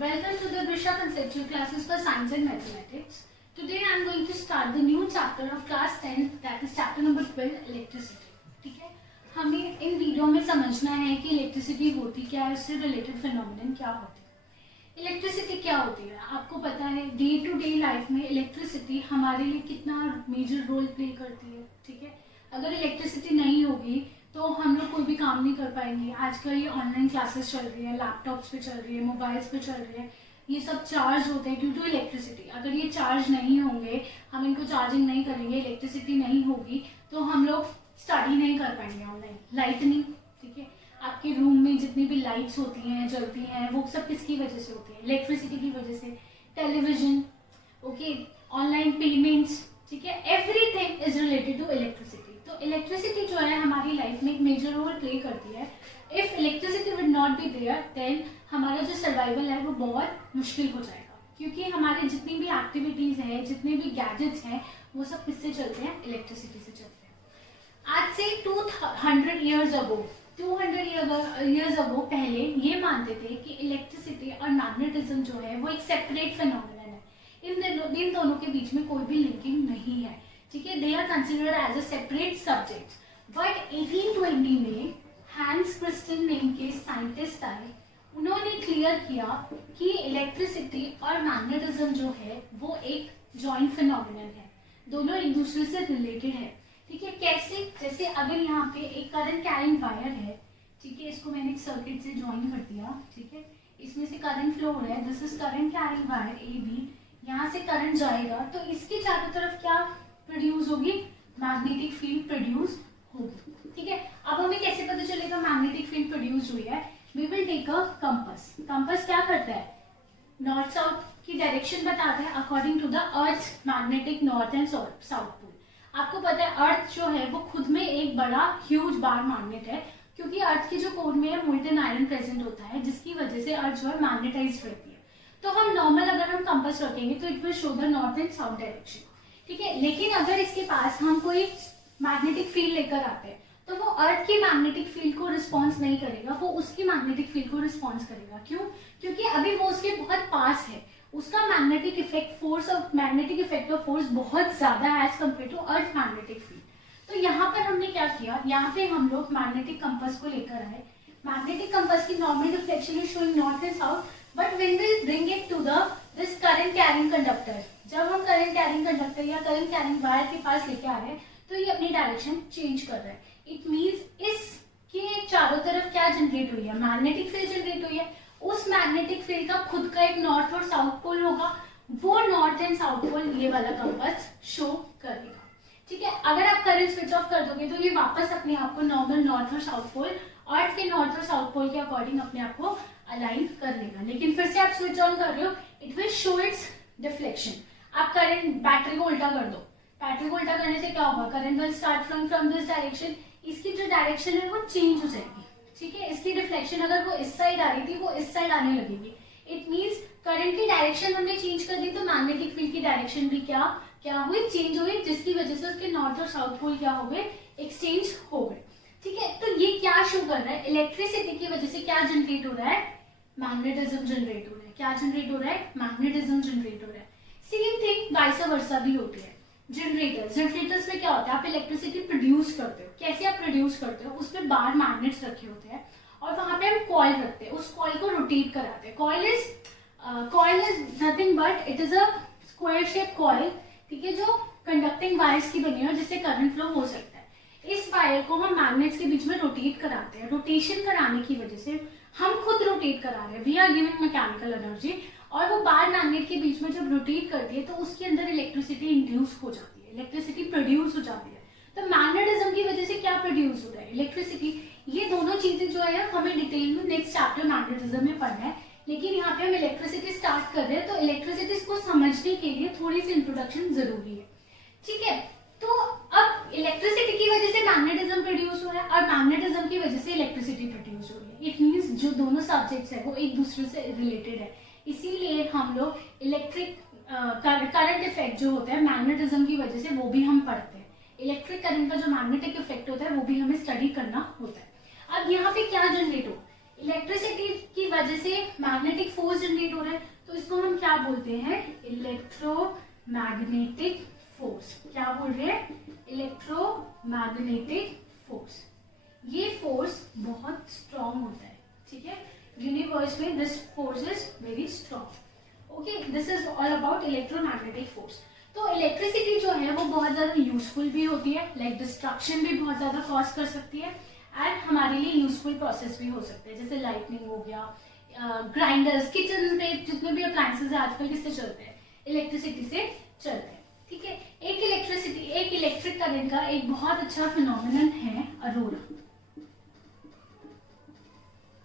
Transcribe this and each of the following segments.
Welcome to the Brisha Conceptual Classes for Science and Mathematics. Today I am going to start the new chapter of class 10, that is chapter number 12, electricity. ठीक है, हमें इन video में समझना है कि electricity होती क्या है, उससे रिलेटेड फिनोमिनन क्या होती है। इलेक्ट्रिसिटी क्या होती है, आपको पता है डे टू डे लाइफ में इलेक्ट्रिसिटी हमारे लिए कितना मेजर रोल प्ले करती है। ठीक है, अगर इलेक्ट्रिसिटी नहीं होगी तो हम लोग कोई भी काम नहीं कर पाएंगे। आजकल ये ऑनलाइन क्लासेस चल रही है, लैपटॉप्स पे चल रही है, मोबाइल्स पे चल रही है, ये सब चार्ज होते हैं ड्यू टू इलेक्ट्रिसिटी। अगर ये चार्ज नहीं होंगे, हम इनको चार्जिंग नहीं करेंगे, इलेक्ट्रिसिटी नहीं होगी तो हम लोग स्टडी नहीं कर पाएंगे ऑनलाइन। लाइट नहीं, ठीक है, आपके रूम में जितनी भी लाइट्स होती हैं जलती हैं वो सब किसकी वजह से होती है, इलेक्ट्रिसिटी की वजह से। टेलीविजन, ओके, ऑनलाइन पेमेंट्स, ठीक है, everything is related to electricity. तो इलेक्ट्रिसिटी जो है हमारी लाइफ में एक मेजर रोल प्ले करती है। If electricity would not be there then हमारा जो सर्वाइवल है वो बहुत मुश्किल हो जाएगा, क्योंकि हमारे जितनी भी एक्टिविटीज हैं, जितने भी गैजेट्स हैं, वो सब किससे चलते हैं, इलेक्ट्रिसिटी से चलते हैं। आज से 200 ईयर्स अगो पहले ये मानते थे कि इलेक्ट्रिसिटी और मैग्नेटिज्म जो है वो एक सेपरेट फिनोमिनन है, इन दोनों के बीच में कोई भी लिंकिंग नहीं है। ठीक है, they are considered as a separate subject. But 1820 में हैंस क्रिस्टल नेम के साइंटिस्ट आए, उन्होंने क्लियर किया कि इलेक्ट्रिसिटी और मैग्नेटिज्म जो है वो एक जॉइंट फिनोमिनन है, दोनों एक दूसरे से रिलेटेड है। ठीक है, कैसे, जैसे अगर यहाँ पे एक करंट कैरिंग वायर है, ठीक है, इसको मैंने एक सर्किट से ज्वाइन कर दिया, ठीक है, इसमें से करंट फ्लो हो रहा है, this is current carrying wire A B, यहाँ से करंट जाएगा तो इसके चारों तरफ क्या प्रोड्यूस होगी, मैग्नेटिक फील्ड प्रोड्यूस होगी। ठीक है, अब हमें कैसे पता चलेगा मैग्नेटिक फील्ड प्रोड्यूस हुई है, we will take a compass. Compass क्या करता है, नॉर्थ साउथ की डायरेक्शन बताता है according to the earth magnetic north and south pole. आपको पता है अर्थ जो है वो खुद में एक बड़ा ह्यूज बार मैग्नेट है, क्योंकि अर्थ के जो कोर में है मोल्टन आयरन प्रेजेंट होता है, जिसकी वजह से अर्थ जो है मैग्नेटाइज्ड रहती है। तो हम नॉर्मल अगर हम कंपास रखेंगे तो it will show the north and south direction. ठीक है, लेकिन अगर इसके पास हम कोई मैग्नेटिक फील्ड लेकर आते हैं तो वो अर्थ की मैग्नेटिक फील्ड को रिस्पॉन्स नहीं करेगा, वो उसकी मैग्नेटिक फील्ड को रिस्पॉन्स करेगा। क्यों? क्योंकि अभी वो उसके बहुत पास है, उसका मैग्नेटिक इफेक्ट फोर्स और मैग्नेटिक इफेक्ट ऑफ फोर्स बहुत ज्यादा है as compare to earth magnetic field. तो यहाँ पर हमने क्या किया, यहाँ पे हम लोग मैग्नेटिक कंपास को लेकर आए। मैग्नेटिक कंपास की normal deflection is showing north and south, but when we bring it to this current carrying conductor, जब हम करंट कैरिंग कंडक्टर या करंट कैरिंग वायर के पास लेके आ रहे हैं तो ये अपनी डायरेक्शन चेंज कर रहा है। इट मींस इसके चारों तरफ क्या जनरेट हुई है, मैग्नेटिक फील्ड जनरेट हुई है। उस मैग्नेटिक फील्ड का खुद का एक नॉर्थ और साउथ पोल होगा, वो नॉर्थ एंड साउथ पोल ये वाला कंपास शो करेगा। ठीक है, अगर आप करंट स्विच ऑफ कर दोगे तो ये वापस अपने आप को नॉर्मल नॉर्थ और साउथ पोल, अर्थ के नॉर्थ और साउथ पोल के अकॉर्डिंग अपने आप को अलाइन कर लेगा। लेकिन फिर से आप स्विच ऑन कर रहे हो, it will show it's deflection. आप करंट बैटरी को उल्टा कर दो, बैटरी को उल्टा करने से क्या होगा, current will start from this direction, इसकी जो डायरेक्शन है वो चेंज हो जाएगी। ठीक है, इसकी रिफ्लेक्शन अगर वो इस साइड आ रही थी वो इस साइड आने लगेगी। इट मींस करंट की डायरेक्शन हमने चेंज कर दी तो मैग्नेटिक फील्ड की डायरेक्शन भी क्या हुई, चेंज हुई, जिसकी वजह से उसके नॉर्थ और साउथ पोल क्या हो गए, एक्सचेंज हो गए। ठीक है, तो ये क्या शो कर रहा है, इलेक्ट्रिसिटी की वजह से क्या जनरेट हो रहा है, मैग्नेटिज्म जनरेट हो रहा है। क्या जनरेट हो रहा है, मैग्नेटिज्म जनरेट हो रहा है। सेम थिंग वाइस वर्सा भी होती है। जनरेटर्स में क्या होता है, आप इलेक्ट्रिसिटी प्रोड्यूस करते हो, कैसे आप प्रोड्यूस करते हो, उस पर बार मैग्नेट्स रखे होते हैं और वहां पे हम कॉइल रखते हैं, उस कॉइल को रोटेट कराते हैं। Coil is nothing but it is a square shape coil, ठीक है, जो कंडक्टिंग वायर्स की बनी है जिससे करंट फ्लो हो सकता है। इस वायर को हम मैग्नेट्स के बीच में रोटेट कराते हैं। रोटेशन कराने की वजह से हम खुद रोटेट करा रहे हैं, we are giving mechanical energy, और वो बार मैग्नेट के बीच में जब रोटेट करती है तो उसके अंदर इलेक्ट्रिसिटी इंड्यूस हो जाती है, इलेक्ट्रिसिटी प्रोड्यूस हो जाती है। तो मैग्नेटिज्म की वजह से क्या प्रोड्यूस हो रहा है, इलेक्ट्रिसिटी। ये दोनों चीजें जो है हमें डिटेल में नेक्स्ट चैप्टर मैग्नेटिज्म में पढ़ना है, लेकिन यहाँ पे हम इलेक्ट्रिसिटी स्टार्ट कर रहे हैं तो इलेक्ट्रिसिटी को समझने के लिए थोड़ी सी इंट्रोडक्शन जरूरी है। ठीक है, तो अब इलेक्ट्रिसिटी की वजह से मैग्नेटिज्म प्रोड्यूस हो रहा है और मैग्नेटिज्म की वजह से इलेक्ट्रिसिटी प्रोड्यूस हो रही है। इट मींस जो दोनों सब्जेक्ट्स है वो एक दूसरे से रिलेटेड है, इसीलिए हम लोग इलेक्ट्रिक करंट इफेक्ट जो होता है मैग्नेटिज्म की वजह से वो भी हम पढ़ते हैं। इलेक्ट्रिक करंट का जो मैग्नेटिक इफेक्ट होता है वो भी हमें स्टडी करना होता है। अब यहाँ पे क्या जनरेट हो, इलेक्ट्रिसिटी की वजह से मैग्नेटिक फोर्स जनरेट हो रहा है, तो इसको हम क्या बोलते हैं, इलेक्ट्रोमैग्नेटिक फोर्स। क्या बोल रहे हैं, इलेक्ट्रोमैग्नेटिक फोर्स। ये फोर्स बहुत स्ट्रॉन्ग होता है, ठीक है, यूनिवर्स में this force is very strong. Okay, this is all about electromagnetic force. तो इलेक्ट्रिसिटी जो है वो बहुत ज्यादा यूजफुल भी होती है, लाइक डिस्ट्रक्शन भी बहुत ज्यादा कॉज कर सकती है, एंड हमारे लिए यूजफुल प्रोसेस भी हो सकते हैं, जैसे लाइटनिंग हो गया, ग्राइंडर्स, किचन में जितने भी अप्लायंसेस आजकल किससे चलते हैं, इलेक्ट्रिसिटी से चलते हैं, ठीक है। एक इलेक्ट्रिक करंट का एक बहुत अच्छा फिनोमिनन है अरोरा।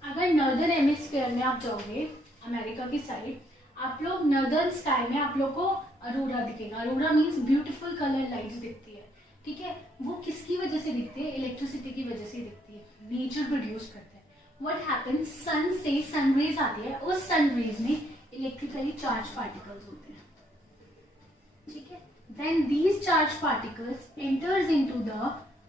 अगर नॉर्दर्न हेमिस्फीयर में आप जाओगे, अमेरिका की साइड, आप लोग नॉर्दर्न स्काई में आप लोग को अरोरा दिखेगा। Arora means beautiful colour lights दिखती है, ठीक है। वो किसकी वजह से दिखती है, इलेक्ट्रिसिटी की वजह से दिखती है, नेचर प्रोड्यूस करता है। व्हाट हैपेंस, सन से सन रेज आती है, उस सन रेज में इलेक्ट्रिकली चार्ज पार्टिकल्स होते हैं, ठीक है। When these charge particles enters into the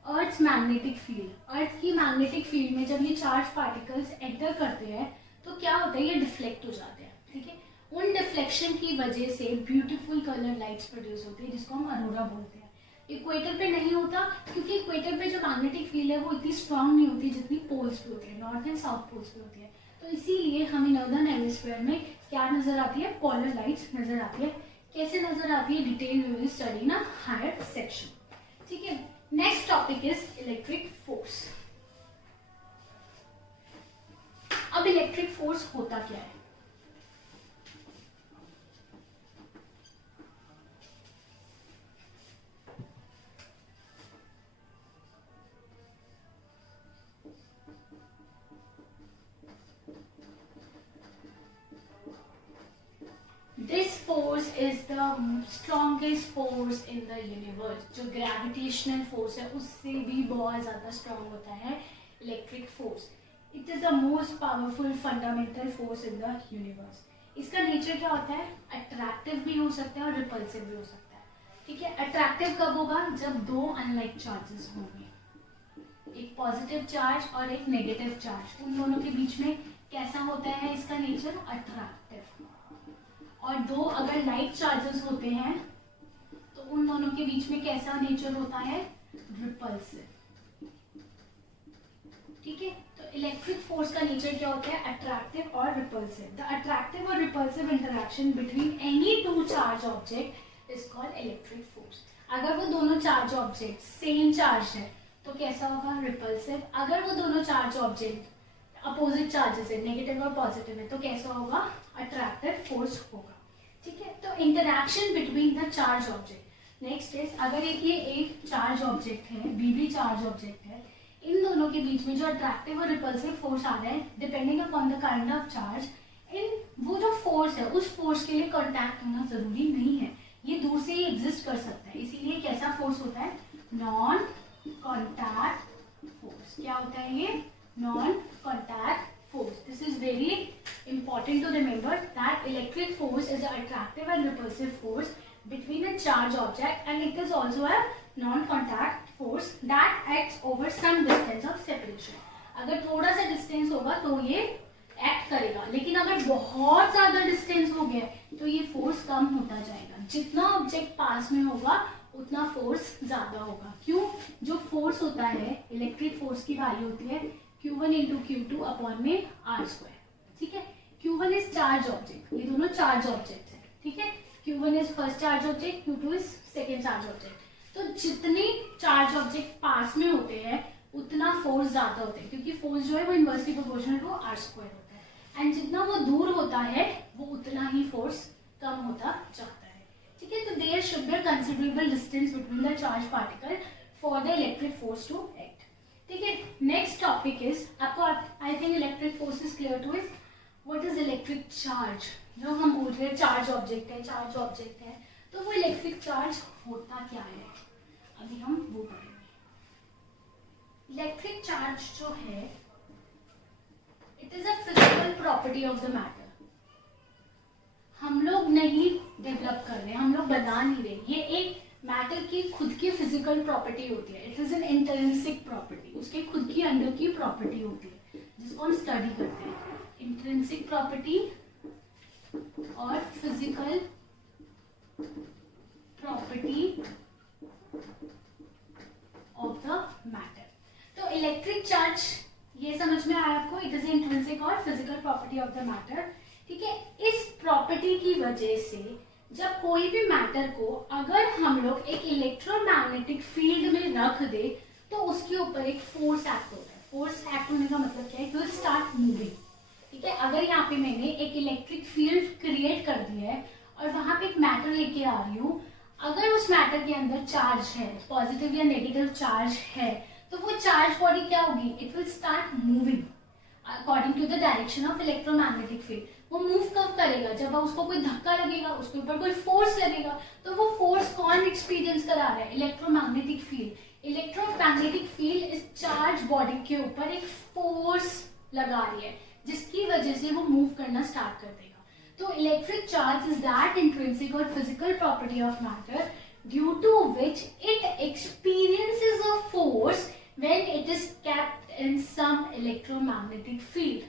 earth's magnetic field, earth की मैग्नेटिक फील्ड में जब ये चार्ज पार्टिकल्स एंटर करते हैं तो क्या होता है, ये डिफ्लेक्ट हो जाते हैं, ठीक है। उन डिफ्लेक्शन की वजह से ब्यूटीफुल कलर लाइट्स प्रोड्यूस होती है, जिसको हम अरोरा बोलते हैं। इक्वेटर पे नहीं होता, क्योंकि इक्वेटर पे जो मैग्नेटिक फील्ड है वो इतनी स्ट्रांग नहीं होती जितनी पोल्स पे होती है, नॉर्थ एंड साउथ पोल्स पे होती है। तो इसीलिए हमें नॉर्दर्न हेमिस्फीयर में क्या नजर आती है, पोलर लाइट्स नजर आती है। कैसे नजर आती है, डिटेल वी विल स्टडी ना हायर सेक्शन, ठीक है। Next topic is electric force. अब इलेक्ट्रिक फोर्स होता क्या है, This force is the strongest force in the universe. जो ग्रेविटेशनल फोर्स है उससे भी बहुत ज्यादा स्ट्रॉन्ग होता है electric force. It is the most powerful fundamental force in the universe. इसका नेचर क्या होता है, अट्रैक्टिव भी हो सकता है और रिपल्सिव भी हो सकता है, ठीक है। अट्रैक्टिव कब होगा, जब दो अनलाइक चार्जेस होंगे, एक पॉजिटिव चार्ज और एक नेगेटिव चार्ज, उन दोनों के बीच में कैसा होता है इसका नेचर, अट्रैक्टिव। और दो अगर लाइक चार्जेस होते हैं तो उन दोनों के बीच में कैसा नेचर होता है, रिपल्सिव, ठीक है। तो इलेक्ट्रिक फोर्स का नेचर क्या होता है, अट्रैक्टिव और रिपल्सिव। द अट्रैक्टिव और repulsive interaction between any two charge object is called electric force. अगर वो दोनों चार्ज ऑब्जेक्ट सेम चार्ज है तो कैसा होगा, रिपल्सिव। अगर वो दोनों चार्ज ऑब्जेक्ट अपोजिट चार्जेस है, नेगेटिव और पॉजिटिव है, तो कैसा होगा, अट्रैक्टिव फोर्स होगा, ठीक है। तो interaction between the charge object. Next is, अगर एक चार्ज ऑब्जेक्ट है, बी चार्ज ऑब्जेक्ट है, इन दोनों के बीच में जो अट्रैक्टिव और रिपल्सिव फोर्स आ रहा है depending upon the kind of charge, इन वो जो फोर्स है उस फोर्स के लिए कॉन्टैक्ट होना जरूरी नहीं है, ये दूर से ही एग्जिस्ट कर सकता है। इसीलिए कैसा फोर्स होता है, नॉन कॉन्टैक्ट फोर्स। क्या होता है ये, non contact force. This is very important to remember that electric force is an attractive and repulsive force between a charged object, and it is also a non-contact force that acts over some distance of separation. अगर थोड़ा सा distance होगा तो ये act करेगा, लेकिन अगर बहुत ज्यादा डिस्टेंस हो गया तो ये फोर्स कम होता जाएगा। जितना ऑब्जेक्ट पास में होगा उतना फोर्स ज्यादा होगा। क्यों, जो फोर्स होता है इलेक्ट्रिक फोर्स की वैल्यू होती है Q1 इंटू Q2 अपॉन में R², ठीक है। Q1 इज चार्ज ऑब्जेक्ट, ये दोनों चार्ज ऑब्जेक्ट है, ठीक है। Q1 is first charge object, Q2 is second charge object. तो जितने चार्ज ऑब्जेक्ट पास में होते हैं उतना फोर्स ज्यादा होता है, क्योंकि फोर्स जो है वो इनवर्सली प्रोपोर्शनल टू R² होता है, एंड जितना वो दूर होता है वो उतना ही फोर्स कम होता जाता है, ठीक है। तो there should be a considerable distance between the charge particle for the electric force to act, ठीक है। नेक्स्ट टॉपिक इज, आपको I think electric force is clear to is, what is electric charge. जो हम बोल रहे हैं charge object है, charge object है, तो वो इलेक्ट्रिक चार्ज होता क्या है, अभी हम वो पढ़ेंगे। इलेक्ट्रिक चार्ज जो है it is a physical property of the matter. हम लोग नहीं डेवलप कर रहे, हम लोग बना नहीं रहे, ये एक मैटर की खुद की फिजिकल प्रॉपर्टी होती है। It is an intrinsic property, उसके खुद की अंदर की प्रॉपर्टी होती है, जिसको हम स्टडी करते हैं, इंट्रिंसिक प्रॉपर्टी और physical property of the matter. तो इलेक्ट्रिक चार्ज ये समझ में आया आपको, इट इज इंट्रिंसिक और physical property of the matter. ठीक है, इस प्रॉपर्टी की वजह से जब कोई भी मैटर को अगर हम लोग एक इलेक्ट्रोमैग्नेटिक फील्ड में रख दे तो उसके ऊपर एक फोर्स एक्ट होता है। फोर्स एक्ट होने का मतलब क्या है, इट विल स्टार्ट मूविंग। ठीक है, अगर यहाँ पे मैंने एक इलेक्ट्रिक फील्ड क्रिएट कर दिया है और वहां पे एक मैटर लेके आ रही हूँ, अगर उस मैटर के अंदर चार्ज है, पॉजिटिव या नेगेटिव चार्ज है, तो वो चार्ज बॉडी क्या होगी, it will start moving according to the direction of electromagnetic field. वो मूव कब करेगा, जब उसको कोई धक्का लगेगा, उसके ऊपर कोई फोर्स लगेगा। तो वो फोर्स कौन एक्सपीरियंस करा रहा है, इलेक्ट्रोमैग्नेटिक फील्ड। इलेक्ट्रोमैग्नेटिक फील्ड इस चार्ज बॉडी के ऊपर एक फोर्स लगा रही है, जिसकी वजह से वो मूव करना स्टार्ट कर देगा। तो electric charge is that intrinsic और physical property of matter due to which it experiences a force when it is kept in some electromagnetic field.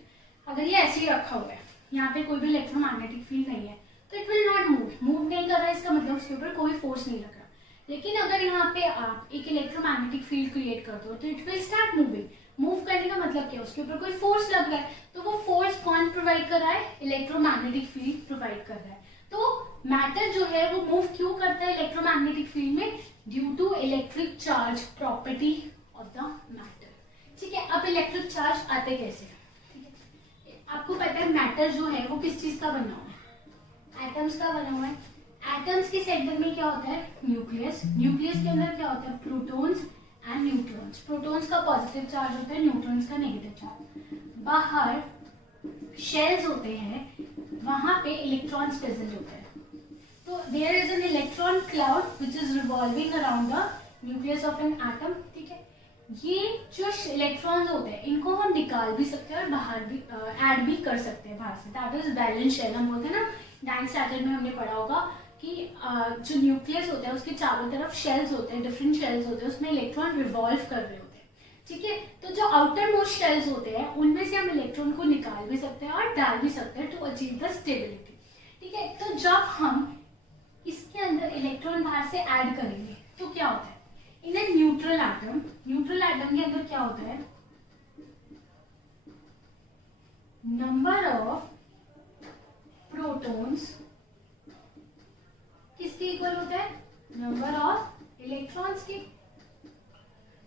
अगर ये ऐसे ही रखा हुआ है, यहाँ पे कोई भी इलेक्ट्रोमैग्नेटिक फील्ड नहीं है, तो इट विल नॉट मूव नहीं कर रहा है, इसका मतलब उसके ऊपर कोई फोर्स नहीं लग रहा। लेकिन अगर यहाँ पे आप एक इलेक्ट्रोमैग्नेटिक फील्ड क्रिएट कर दो तो it will start moving. Move करने का मतलब क्या है, उसके ऊपर कोई फोर्स लग रहा है, तो वो फोर्स कौन प्रोवाइड कर रहा है, इलेक्ट्रोमैग्नेटिक फील्ड प्रोवाइड कर रहा है। तो मैटर जो है वो मूव क्यों करता है इलेक्ट्रोमैग्नेटिक फील्ड में, due to electric charge property of the matter. ठीक है, अब इलेक्ट्रिक चार्ज आते कैसे, आपको पता है मैटर जो है वो किस चीज का बना हुआ है, एटम्स का बना हुआ है। एटम्स के सेंटर में क्या होता है, न्यूक्लियस। न्यूक्लियस के अंदर क्या होता है, प्रोटॉन्स एंड न्यूट्रॉन्स। प्रोटॉन्स का पॉजिटिव चार्ज होता है, न्यूट्रॉन्स का नेगेटिव चार्ज। बाहर शेल्स होते हैं, वहां पे इलेक्ट्रॉन्स प्रेजेंट होते हैं। तो there is an electron cloud which is revolving around the nucleus of an atom. ठीक है, ये जो इलेक्ट्रॉन्स होते हैं इनको हम निकाल भी सकते हैं और बाहर भी ऐड भी कर सकते हैं बाहर से, दैट इज वैलेंस शेल हम बोलते हैं ना। नाइन्थ स्टैंडर्ड में हमने पढ़ा होगा कि जो न्यूक्लियस होता है उसके चारों तरफ शेल्स होते हैं, डिफरेंट शेल्स होते हैं, उसमें इलेक्ट्रॉन रिवॉल्व कर रहे होते हैं। ठीक है, तो जो आउटर मोस्ट शेल्स होते हैं उनमें से हम इलेक्ट्रॉन को निकाल भी सकते हैं और डाल भी सकते हैं टू अचीव द स्टेबिलिटी। ठीक है, तो जब हम इसके अंदर इलेक्ट्रॉन बाहर से ऐड करेंगे तो क्या होता है, इन a neutral atom, neutral atom के अंदर क्या होता है, नंबर ऑफ प्रोटॉन्स किसके इक्वल होता है, नंबर ऑफ इलेक्ट्रॉन्स के।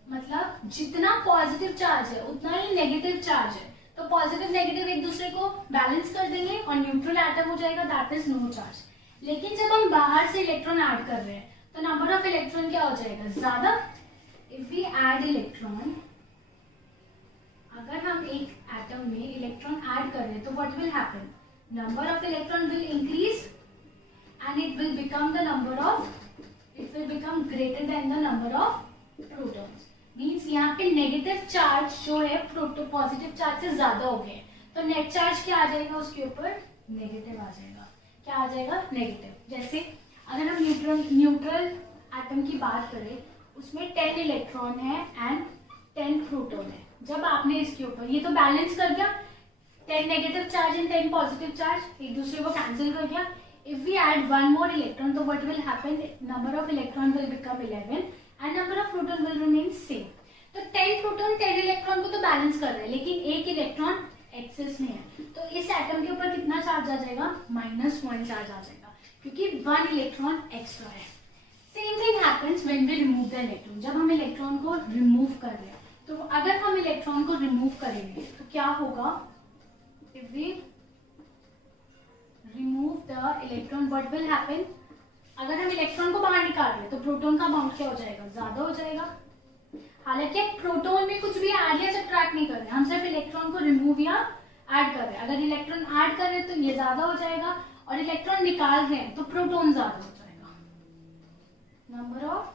मतलब जितना पॉजिटिव चार्ज है उतना ही नेगेटिव चार्ज है, तो पॉजिटिव नेगेटिव एक दूसरे को बैलेंस कर देंगे और न्यूट्रल एटम हो जाएगा, दैट इज नो चार्ज। लेकिन जब हम बाहर से इलेक्ट्रॉन ऐड कर रहे हैं तो नंबर ऑफ इलेक्ट्रॉन क्या हो जाएगा, ज्यादा। इफ वी ऐड इलेक्ट्रॉन, अगर हम एक एटम में इलेक्ट्रॉन ऐड कर रहे हैं तो what will happen, number of electron will increase and it will become greater than the number of protons. Means यहाँ पे नेगेटिव चार्ज जो है पॉजिटिव चार्ज से ज्यादा हो गए, तो नेट चार्ज क्या आ जाएगा उसके ऊपर, नेगेटिव आ जाएगा। क्या आ जाएगा, नेगेटिव। जैसे अगर हम न्यूट्रल एटम की बात करें, उसमें 10 इलेक्ट्रॉन है एंड 10 प्रोटॉन है। जब आपने इसके ऊपर, ये तो बैलेंस कर गया, 10 negative charge and 10 positive charge एक दूसरे को कैंसिल कर गया। If we add one more electron, so what will happen? Number of electron will become 11 and number of proton will remain same. तो 10 प्रोटॉन 10 इलेक्ट्रॉन को तो बैलेंस कर रहे हैं, लेकिन एक इलेक्ट्रॉन एक्सेस में है, तो इस एटम के ऊपर कितना चार्ज आ जाएगा, -1 चार्ज आ जाएगा, क्योंकि 1 इलेक्ट्रॉन एक्स्ट्रा है। Same thing happens when we remove the electron. जब हम इलेक्ट्रॉन को रिमूव कर रहे हैं, तो अगर हम इलेक्ट्रॉन को रिमूव करेंगे तो क्या होगा, if we remove the electron, what will happen? अगर हम इलेक्ट्रॉन को बाहर निकाल रहे हैं तो प्रोटॉन का अमाउंट क्या हो जाएगा, ज्यादा हो जाएगा। हालांकि प्रोटॉन में कुछ भी ऐड या सब्ट्रैक्ट नहीं कर रहे हैं, हम सिर्फ इलेक्ट्रॉन को रिमूव या ऐड कर रहे हैं। अगर इलेक्ट्रॉन ऐड कर रहे हैं तो ये ज्यादा हो जाएगा, और इलेक्ट्रॉन निकाल रहे हैं तो प्रोटॉन ज्यादा हो जाएगा। Number of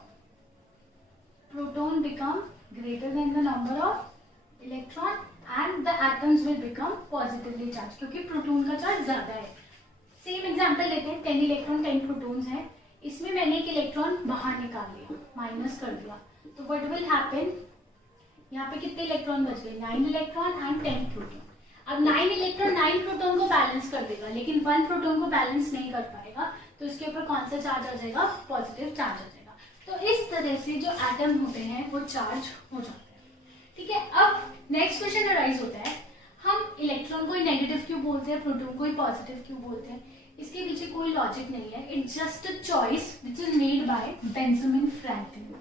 proton become greater than the number of electron and the atoms will become positively charge, क्योंकि प्रोटॉन का चार्ज ज्यादा है। सेम एग्जांपल लेते हैं, 10 इलेक्ट्रॉन 10 प्रोटॉन्स हैं, इसमें मैंने एक इलेक्ट्रॉन बाहर निकाल लिया, माइनस कर दिया, तो व्हाट विल हैपन, यहाँ पे कितने इलेक्ट्रॉन बच गए, 9 इलेक्ट्रॉन एंड 10 प्रोटॉन। अब 9 इलेक्ट्रॉन 9 प्रोटॉन को बैलेंस कर देगा, लेकिन 1 प्रोटॉन को बैलेंस नहीं कर पाएगा, तो इसके ऊपर कौन सा चार्ज आ जाएगा, पॉजिटिव चार्ज आ जाएगा। तो इस तरह से जो एटम होते हैं वो चार्ज हो जाते हैं, ठीक है। अब नेक्स्ट क्वेश्चन अराइज होता है, हम इलेक्ट्रॉन को ही नेगेटिव क्यों बोलते हैं, प्रोटॉन को ही पॉजिटिव क्यों बोलते हैं? इसके पीछे कोई लॉजिक नहीं है, it's just a choice which is made bye Benjamin Franklin.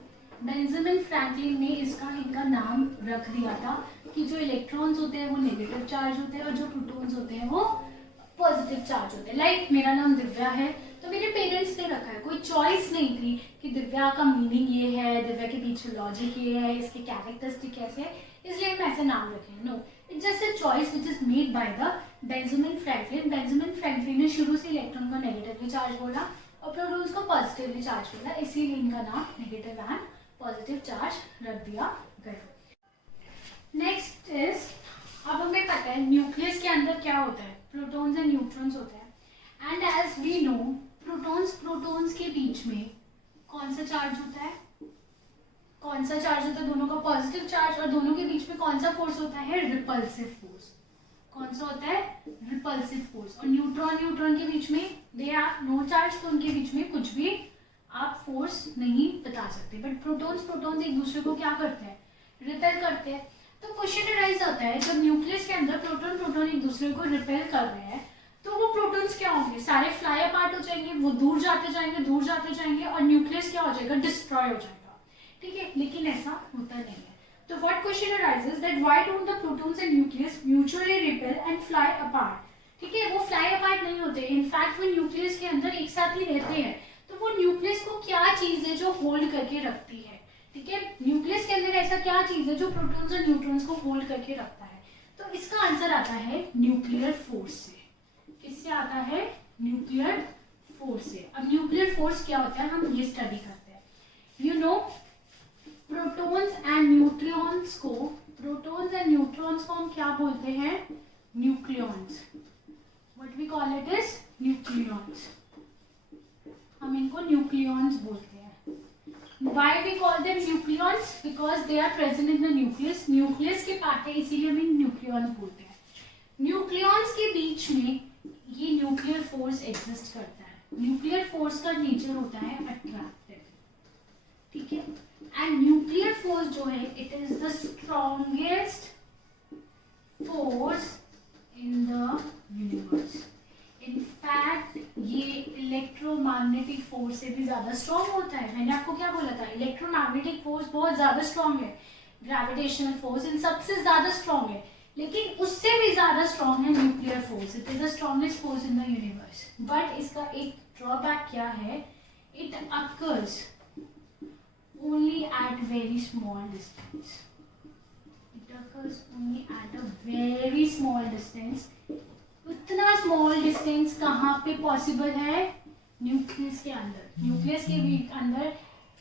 Benjamin Franklin ने इनका नाम रख दिया था कि जो इलेक्ट्रॉन्स होते हैं वो नेगेटिव चार्ज होते हैं और जो प्रोटॉन्स होते हैं वो पॉजिटिव चार्ज होते हैं। लाइक मेरा नाम दिव्या है, तो मेरे पेरेंट्स ने रखा है, कोई चॉइस नहीं थी कि दिव्या का मीनिंग ये है, दिव्या के पीछे लॉजिक ये है, इसके कैरेक्टरिस्टिक कैसे है, इसलिए हम ऐसे नाम रखे हैं। No, it's just a choice which is made by the Benjamin Franklin. Benjamin Franklin ने शुरू से इलेक्ट्रॉन को नेगेटिवली चार्ज बोला और प्रोटॉन्स को पॉजिटिवली चार्ज बोला, इसीलिए इनका नाम नेगेटिव एंड पॉजिटिव चार्ज रख दिया गया। नेक्स्ट इज, अब हमें पता है न्यूक्लियस के अंदर क्या होता है, प्रोटॉन्स एंड न्यूट्रॉन्स होते हैं। And as we know, protons के बीच में कौन सा चार्ज होता है, कौन सा चार्ज होता है, दोनों का पॉजिटिव चार्ज, और दोनों के बीच में कौन सा फोर्स होता है, रिपल्सिव फोर्स। कौन सा होता है, रिपल्सिव फोर्स। और न्यूट्रॉन के बीच में दे आर नो चार्ज, तो उनके बीच में कुछ भी आप फोर्स नहीं बता सकते। बट प्रोटॉन्स एक दूसरे को क्या करते हैं, रिपेल करते हैं। तो क्वेश्चन अराइज आता है, जब न्यूक्लियस के अंदर प्रोटॉन एक दूसरे को रिपेल कर रहे हैं, तो वो प्रोटॉन्स क्या होंगे, सारे फ्लाई अपार्ट हो जाएंगे, वो दूर जाते जाएंगे और न्यूक्लियस क्या हो जाएगा, डिस्ट्रॉय हो जाएगा, ठीक है। लेकिन ऐसा होता नहीं है। तो what question arises that why don't the protons and nucleus mutually repel and fly apart, ठीक है। वो फ्लाई अपार्ट नहीं होते, इनफैक्ट वो न्यूक्लियस के अंदर एक साथ ही रहते हैं। तो वो न्यूक्लियस को क्या चीज है जो होल्ड करके रखती है, ठीक है। न्यूक्लियस के अंदर ऐसा क्या चीज है जो प्रोटॉन्स और न्यूट्रॉन्स को होल्ड करके रखता है? तो इसका आंसर आता है न्यूक्लियर फोर्स से। किससे आता है, न्यूक्लियर फोर्स से। अब न्यूक्लियर फोर्स क्या होता है, हम ये स्टडी करते हैं। You know, protons and neutrons को हम क्या बोलते हैं, nucleons. What we call it is nucleons, हम इनको न्यूक्लियॉन्स बोलते हैं। Why we call them nucleons? Because they are present in the nucleus. Nucleus के पार्ट है, इसीलिए हम इन्हें न्यूक्लियॉन्स बोलते हैं। न्यूक्लियॉन्स के बीच में ये न्यूक्लियर फोर्स एग्जिस्ट करता है। न्यूक्लियर फोर्स का नेचर होता है अट्रैक्टिव, ठीक है। एंड न्यूक्लियर फोर्स जो है, it is the strongest force in the universe. In fact ये इलेक्ट्रोमैग्नेटिक फोर्स से भी ज्यादा स्ट्रॉन्ग होता है। मैंने आपको क्या बोला था, इलेक्ट्रोमैग्नेटिक फोर्स बहुत ज्यादा स्ट्रॉन्ग है, ग्रेविटेशनल फोर्स इन सबसे ज्यादा स्ट्रॉन्ग है, लेकिन उससे भी ज्यादा स्ट्रॉन्ग है nuclear force. It is the strongest force in the universe. But इसका एक ड्रॉबैक क्या है, it occurs only at very small distance. It occurs only at a very small distance. उतना स्मॉल डिस्टेंस कहाँ पे पॉसिबल है, nucleus के अंदर। न्यूक्लियस के भी अंदर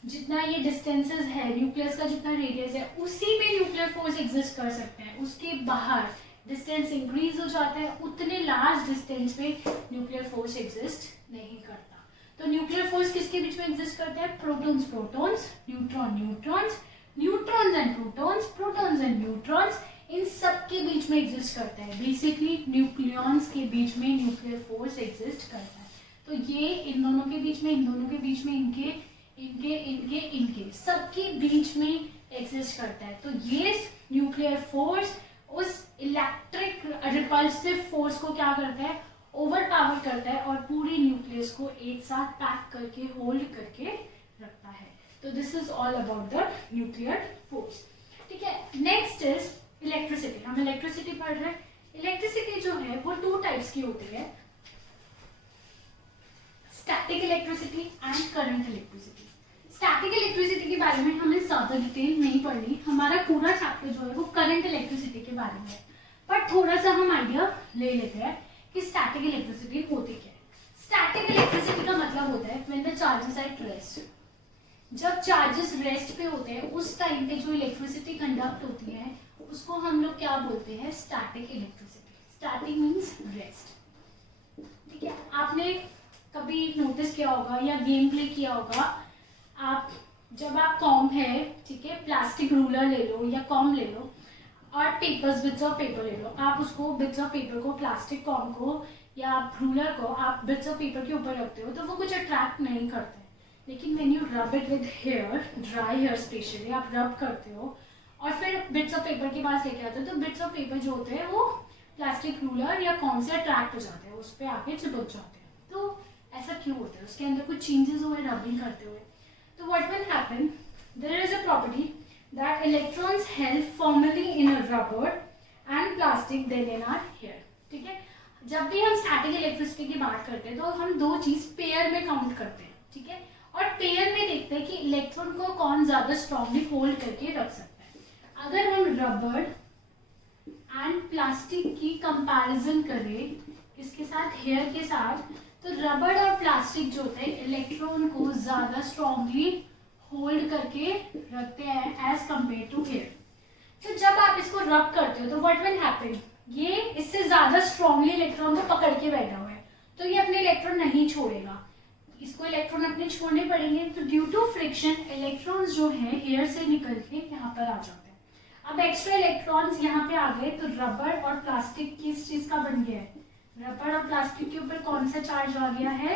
जितना ये डिस्टेंसेस है, न्यूक्लियस का जितना रेडियस है, उसी में न्यूक्लियर फोर्स एग्जिस्ट कर सकते हैं। उसके बाहर डिस्टेंस इंक्रीज हो जाता है, उतने लार्ज डिस्टेंस पे न्यूक्लियर फोर्स एग्जिस्ट नहीं करता। तो न्यूक्लियर फोर्स किसके बीच में एग्जिस्ट करता है, protons, neutrons, neutrons and protons and neutrons, इन सब के बीच में एग्जिस्ट करता है। बेसिकली न्यूक्लियॉन्स के बीच में न्यूक्लियर फोर्स एग्जिस्ट करता है। तो ये इन दोनों के बीच में, इनके सबके बीच में एग्जिस्ट करता है। तो ये न्यूक्लियर फोर्स उस इलेक्ट्रिक रिपल्सिव फोर्स को क्या करता है, ओवर पावर करता है और पूरी न्यूक्लियस को एक साथ पैक करके होल्ड करके रखता है। तो this is all about the nuclear force, ठीक है। Next is electricity. हम इलेक्ट्रिसिटी पढ़ रहे हैं। इलेक्ट्रिसिटी जो है वो 2 टाइप्स की होती है, static electricity and current electricity. Static electricity के बारे में हमें ज्यादा डिटेल नहीं पढ़नी, हमारा पूरा चैप्टर जो है वो करंट इलेक्ट्रिसिटी के बारे में है। पर थोड़ा सा हम आइडिया ले लेते हैं कि स्टैटिक इलेक्ट्रिसिटी होती क्या है। स्टैटिक इलेक्ट्रिसिटी का मतलब होता है when the charges are at rest. जब चार्जेस रेस्ट पे होते हैं उस टाइम पे जो इलेक्ट्रिसिटी कंडक्ट होती है उसको हम लोग क्या बोलते हैं, static electricity. Static means rest, ठीक है। आपने कभी नोटिस किया होगा या गेम प्ले किया होगा, आप जब आप कॉम है, ठीक है, प्लास्टिक रूलर ले लो या कॉम ले लो और पेपर्स, बिट्स ऑफ पेपर ले लो, आप उसको बिट्स ऑफ पेपर को, प्लास्टिक कॉम को या रूलर को आप बिट्स ऑफ पेपर के ऊपर रखते हो तो वो कुछ अट्रैक्ट नहीं करते। लेकिन when you rub it with hair, dry hair specially, आप रब करते हो और फिर बिट्स ऑफ पेपर के पास लेके आते हो तो बिट्स ऑफ पेपर जो होते हैं वो प्लास्टिक रूलर या कॉम से अट्रैक्ट हो जाते हैं, उस पर आके चिपक जाते हैं। तो ऐसा क्यों होता है? उसके अंदर कुछ चेंजेस हुए रबिंग करते हुए। तो what will happen, there is a property that electrons held formally in a rubber and plastic then in our hair. ठीक है, जब भी हम स्टैटिक इलेक्ट्रिसिटी की बात करते हैं तो हम दो चीज पेयर में काउंट करते हैं। ठीक है, और पेयर में देखते हैं कि इलेक्ट्रॉन को कौन ज्यादा स्ट्रांगली होल्ड करके रख सकता है। अगर हम रबर एंड प्लास्टिक की कंपैरिजन करें इसके साथ, हेयर के साथ, तो रबर और प्लास्टिक जो होते हैं इलेक्ट्रॉन को ज्यादा स्ट्रांगली होल्ड करके रखते हैं एज कंपेयर टू हेयर। तो जब आप इसको रब करते हो तो व्हाट विल हैपन, ये इससे ज्यादा स्ट्रांगली इलेक्ट्रॉन को पकड़ के बैठा हुआ है तो ये अपने इलेक्ट्रॉन नहीं छोड़ेगा, इसको इलेक्ट्रॉन अपने छोड़ने पड़ेंगे। तो ड्यू टू फ्रिक्शन इलेक्ट्रॉन्स जो है हेयर से निकल के यहाँ पर आ जाते हैं। अब एक्स्ट्रा इलेक्ट्रॉन्स यहाँ पे आ गए तो रबर और प्लास्टिक किस चीज का बन गया है? रबर और प्लास्टिक के ऊपर कौन सा चार्ज आ गया है?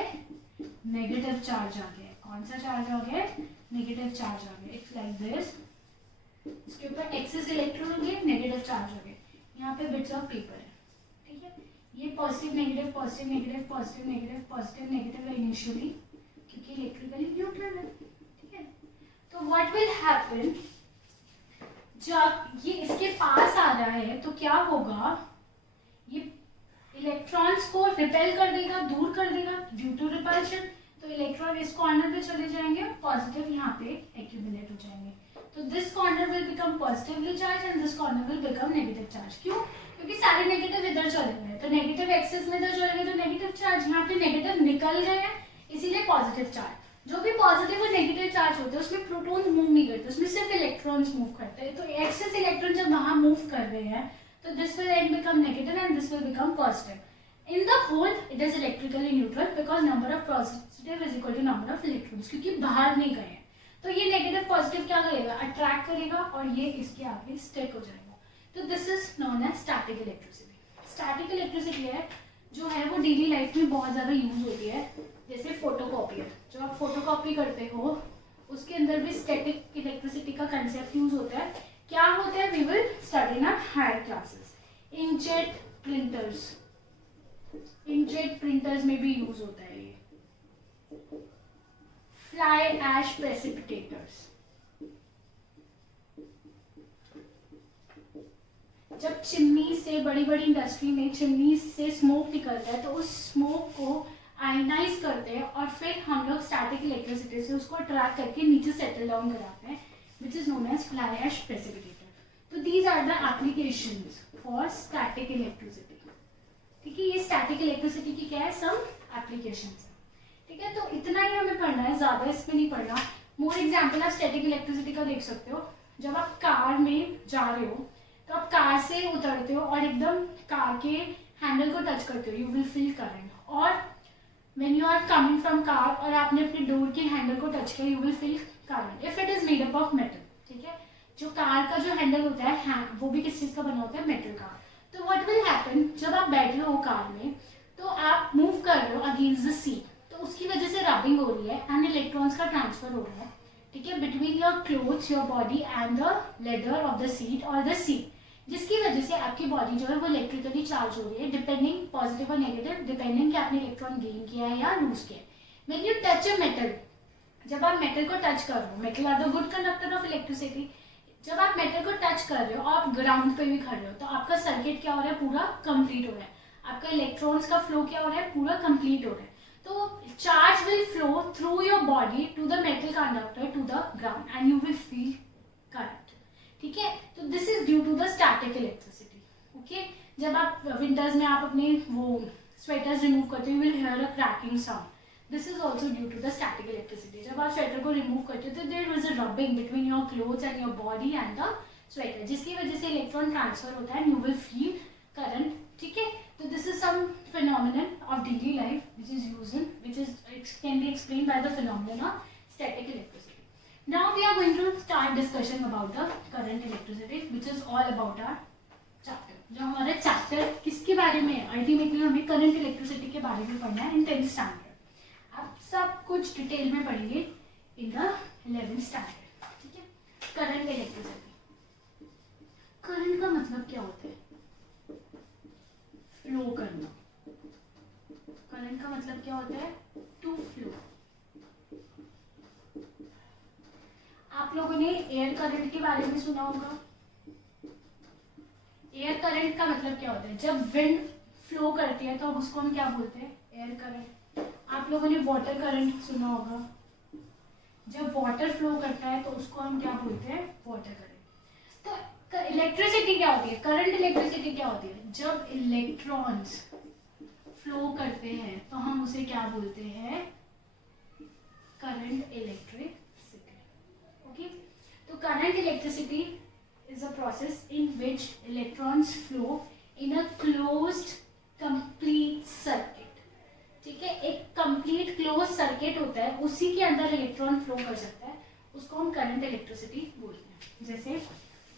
नेगेटिव चार्ज आ गया है। कौन सा चार्ज आ गया है? नेगेटिव चार्ज आ गया। इट्स लाइक दिस, इसके ऊपर एक्सेस इलेक्ट्रॉन हो गए, नेगेटिव चार्ज हो गए। यहाँ पे बिट्स ऑफ पेपर है। ठीक है, ये positive negative positive negative positive negative positive negative है इनिशियली, क्योंकि इलेक्ट्रिकली न्यूट्रल है। ठीक है, तो व्हाट विल हैपन, जब ये इसके पास आ रहा है तो क्या होगा, ये इलेक्ट्रॉन्स को रिपेल कर देगा, दूर कर देगा ड्यू टू रिपल्शन। तो इलेक्ट्रॉन इस कॉर्नर पे चले जाएंगे, पॉजिटिव यहाँ पे एक्यूमुलेट हो जाएंगे। तो this corner will become positively charge and this corner will become negative charge. क्यों? क्योंकि सारे नेगेटिव इधर चले गए, तो नेगेटिव एक्सेस में इधर चले गए तो नेगेटिव चार्ज, यहाँ पे नेगेटिव निकल गए हैं इसीलिए पॉजिटिव चार्ज। जो भी पॉजिटिव और नेगेटिव चार्ज होते हैं उसमें प्रोटॉन्स मूव नहीं करते, उसमें सिर्फ इलेक्ट्रॉन्स मूव करते हैं। तो एक्सेस इलेक्ट्रॉन जब वहां मूव कर रहे हैं तो this will and become negative and this will become positive. In the whole, it is electrically neutral because number of positive is equal to number of electrons, क्योंकि बाहर नहीं गए हैं। तो ये नेगेटिव पॉजिटिव क्या करेगा? अट्रैक्ट करेगा और ये इसके आगे स्टिक हो जाएगा। तो this is known as static electricity. Static electricity है जो है वो डेली लाइफ में बहुत ज़्यादा यूज होती है। जैसे फोटोकॉपियर, जो आप फोटोकॉपी करते हो उसके अंदर भी स्टैटिक इलेक्ट्रिसिटी का कंसेप्ट यूज होता है। क्या होता है? We will study in higher classes. Inkjet printers, inkjet printers में भी यूज होता है ये। फ्लाई ऐश प्रेसिपिटेटर्स, जब चिमनी से, बड़ी बड़ी इंडस्ट्री में चिमनी से स्मोक निकलता है तो उस स्मोक को आयनाइज करते हैं और फिर हम लोग स्टैटिक इलेक्ट्रिसिटी से उसको अट्रैक्ट करके नीचे सेटल डाउन कराते हैं, which is known as fly ash precipitator. तो these are the applications for static electricity. ठीक है, ये स्टैटिक इलेक्ट्रिसिटी की क्या है? सम एप्लीकेशंस है। ठीक है, तो इतना ही हमें पढ़ना है, ज्यादा इसमें नहीं पढ़ना। मोर एग्जांपल आप स्टैटिक इलेक्ट्रिसिटी का देख सकते हो। जब आप कार में जा रहे हो तो आप कार से उतरते हो और एकदम कार के हैंडल को टच करते हो, यू विल फील करंट। और when you are coming from car और आपने अपने डोर के हैंडल को टच किया, you will feel current if it is made up of metal. ठीक है, जो कार का जो हैंडल होता है वो भी किस चीज का बना होता है? मेटल का। तो व्हाट विल हैपन, जब आप बैठे हो कार में तो आप मूव कर रहे हो अगेंस्ट द सीट, तो उसकी वजह से रबिंग हो रही है एंड इलेक्ट्रॉन्स का ट्रांसफर हो रहा है। ठीक है, between your clothes, your body and the leather of the seat और द सीट, जिसकी वजह से आपकी बॉडी जो है वो इलेक्ट्रिकली चार्ज हो रही है, डिपेंडिंग पॉजिटिव और नेगेटिव, डिपेंडिंग कि आपने इलेक्ट्रॉन गेन किया है या लूज किया है। When you touch a metal, जब आप मेटल को टच कर रहे हो, metal are the good conductor of electricity, जब आप मेटल को टच कर रहे हो, आप ग्राउंड पे भी खड़े हो, तो आपका सर्किट क्या हो रहा है? पूरा कंप्लीट हो रहा है। आपका इलेक्ट्रॉन्स का फ्लो क्या हो रहा है? पूरा कंप्लीट हो रहा है। तो charge will flow through your body to the metal conductor to the ground and you will feel current. ठीक है, तो this is due to the static electricity. Okay, जब आप विंटर्स में आप अपने वो स्वेटर्स रिमूव करते हो, you will hear a cracking sound. This is also due to the static electricity. जब आप स्वेटर को रिमूव करते हो तो there is a rubbing between your clothes and your body and the sweater, जिसकी वजह से इलेक्ट्रॉन ट्रांसफर होता है and you will feel current. ठीक है, तो this is some phenomenon of daily life which is used in, which is can be explained by the phenomenon of static electricity. Now we are going to start discussion about the current electricity, which is all about our chapter. जो हमारा chapter किसके बारे में है, ultimately हमें current electricity के बारे में पढ़ना है इन 10th स्टैंडर्ड. आप सब कुछ डिटेल में पढ़ेंगे इन द 11th स्टैंडर्ड. ठीक है. करंट इलेक्ट्रिसिटी, करंट का मतलब क्या होता है? फ्लो करना. करंट का मतलब क्या होता है? To flow. आप लोगों ने एयर करंट के बारे में सुना होगा. एयर करंट का मतलब क्या होता है? जब विंड फ्लो करती है तो उसको हम क्या बोलते हैं? Air current. आप लोगों ने वाटर करंट सुना होगा. जब वाटर फ्लो करता है तो उसको हम क्या बोलते हैं? Water current. तो इलेक्ट्रिसिटी क्या होती है? करंट इलेक्ट्रिसिटी क्या होती है? जब इलेक्ट्रॉन्स फ्लो करते हैं तो हम उसे क्या बोलते हैं? Current electricity. ओके. तो current electricity is a process in which electrons flow in a closed complete circuit. ठीक है. एक complete closed circuit होता है, उसी के अंदर इलेक्ट्रॉन फ्लो कर सकता है, उसको हम करंट इलेक्ट्रिसिटी बोलते हैं. जैसे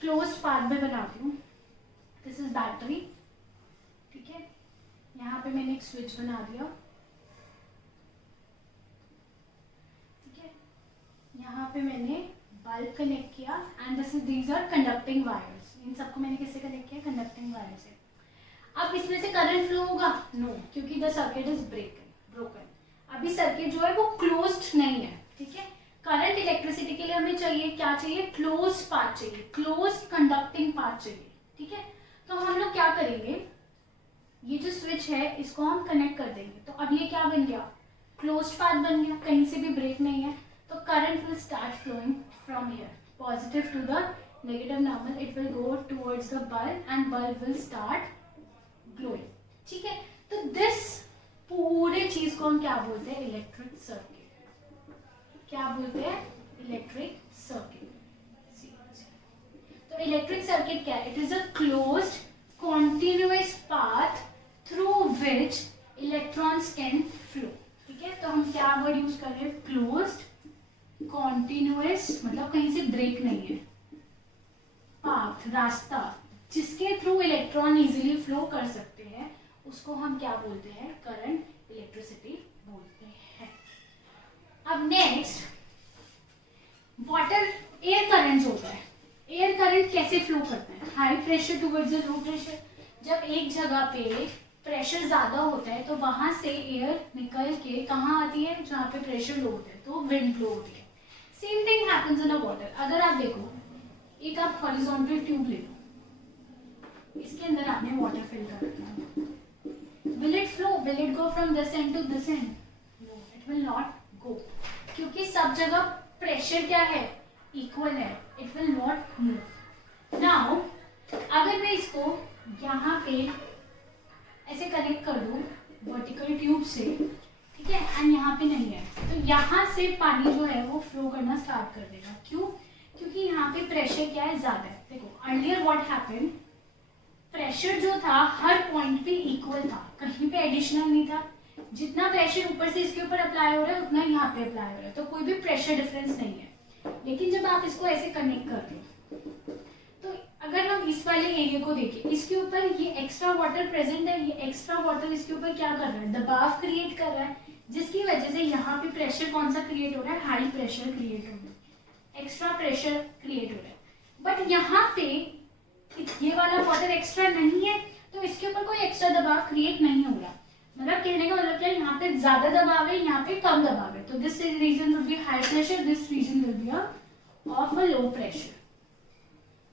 क्लोज्ड पाथ में बनाती हूँ. This is battery. ठीक है. यहाँ पे मैंने एक स्विच बना दिया. ठीक है. यहाँ पे मैंने बल्ब कनेक्ट किया and these are conducting wires. इन सबको मैंने किससे कनेक्ट किया? कंडक्टिंग वायर से. अब इसमें से करंट फ्लो होगा? नो, क्योंकि द सर्किट इज ब्रोकन. अभी सर्किट जो है वो क्लोज्ड नहीं है. ठीक है. करंट इलेक्ट्रिसिटी के लिए हमें चाहिए क्या? चाहिए क्लोज्ड पाथ चाहिए, क्लोज्ड कंडक्टिंग पाथ चाहिए. ठीक है. तो हम लोग क्या करेंगे? ये जो स्विच है इसको हम कनेक्ट कर देंगे. तो अब ये क्या बन गया? क्लोज्ड पाथ बन गया, कहीं से भी ब्रेक नहीं है. तो current will start flowing from here, positive to the negative normal. It will go towards the bulb and bulb will start glowing. ठीक है. तो this पूरे चीज को हम क्या बोलते हैं? Electric circuit. क्या बोलते हैं? Electric circuit. तो इलेक्ट्रिक सर्किट क्या है? It is a closed continuous path through which electrons can flow. ठीक है. तो हम क्या वर्ड यूज कर रहे हैं? क्लोज्ड कॉन्टिन्यूअस, मतलब कहीं से ब्रेक नहीं है. पाथ, रास्ता, जिसके थ्रू इलेक्ट्रॉन इजीली फ्लो कर सकते हैं, उसको हम क्या बोलते हैं? करंट इलेक्ट्रिसिटी बोलते हैं. अब नेक्स्ट, वाटर एयर करंट होता है. एयर करंट कैसे फ्लो करता है? High pressure towards the low pressure. जब एक जगह पे प्रेशर ज्यादा होता है तो वहां से एयर निकल के कहाँ आती है? जहाँ पे प्रेशर लो होता है तो विंड फ्लो होती है. Same thing happens in a water. अगर आप देखो, एक आप हॉरिजॉन्टल ट्यूब ले लो, इसके अंदर आपने वाटर फिल कर रखा है. Will it flow? Will it go from this end to this end? No, it will not go, क्योंकि सब जगह प्रेशर क्या है? इक्वल है. It will not move. Now अगर मैं इसको यहाँ पे ऐसे कनेक्ट कर दूं वर्टिकल ट्यूब से, ठीक है, एंड यहाँ पे नहीं है, तो यहाँ से पानी जो है वो फ्लो करना स्टार्ट कर देगा. क्यों? क्योंकि यहाँ पे प्रेशर क्या है? ज्यादा है. देखो, अर्लियर व्हाट हैपेंड, प्रेशर जो था हर पॉइंट पे इक्वल था, कहीं पे एडिशनल नहीं था. जितना प्रेशर ऊपर से इसके ऊपर अप्लाई हो रहा है उतना यहाँ पे अप्लाई हो रहा है, तो कोई भी प्रेशर डिफरेंस नहीं है. लेकिन जब आप इसको ऐसे कनेक्ट कर दो, तो अगर हम इस वाले एरिया को देखें, इसके ऊपर ये एक्स्ट्रा वाटर प्रेजेंट है. ये एक्स्ट्रा वाटर इसके ऊपर क्या कर रहा है? दबाव क्रिएट कर रहा है, जिसकी वजह से यहाँ पे प्रेशर कौन सा क्रिएट हो रहा है? हाई प्रेशर क्रिएट हो रहा है, एक्स्ट्रा प्रेशर क्रिएट हो रहा है. बट यहाँ पे ये वाला वाटर एक्स्ट्रा नहीं है, तो इसके ऊपर कोई एक्स्ट्रा दबाव क्रिएट नहीं हो रहा. मतलब कहने का मतलब क्या है? यहाँ पे ज्यादा दबाव है, यहाँ पे कम दबाव है. तो this region will be high pressure, this region will be of a low pressure.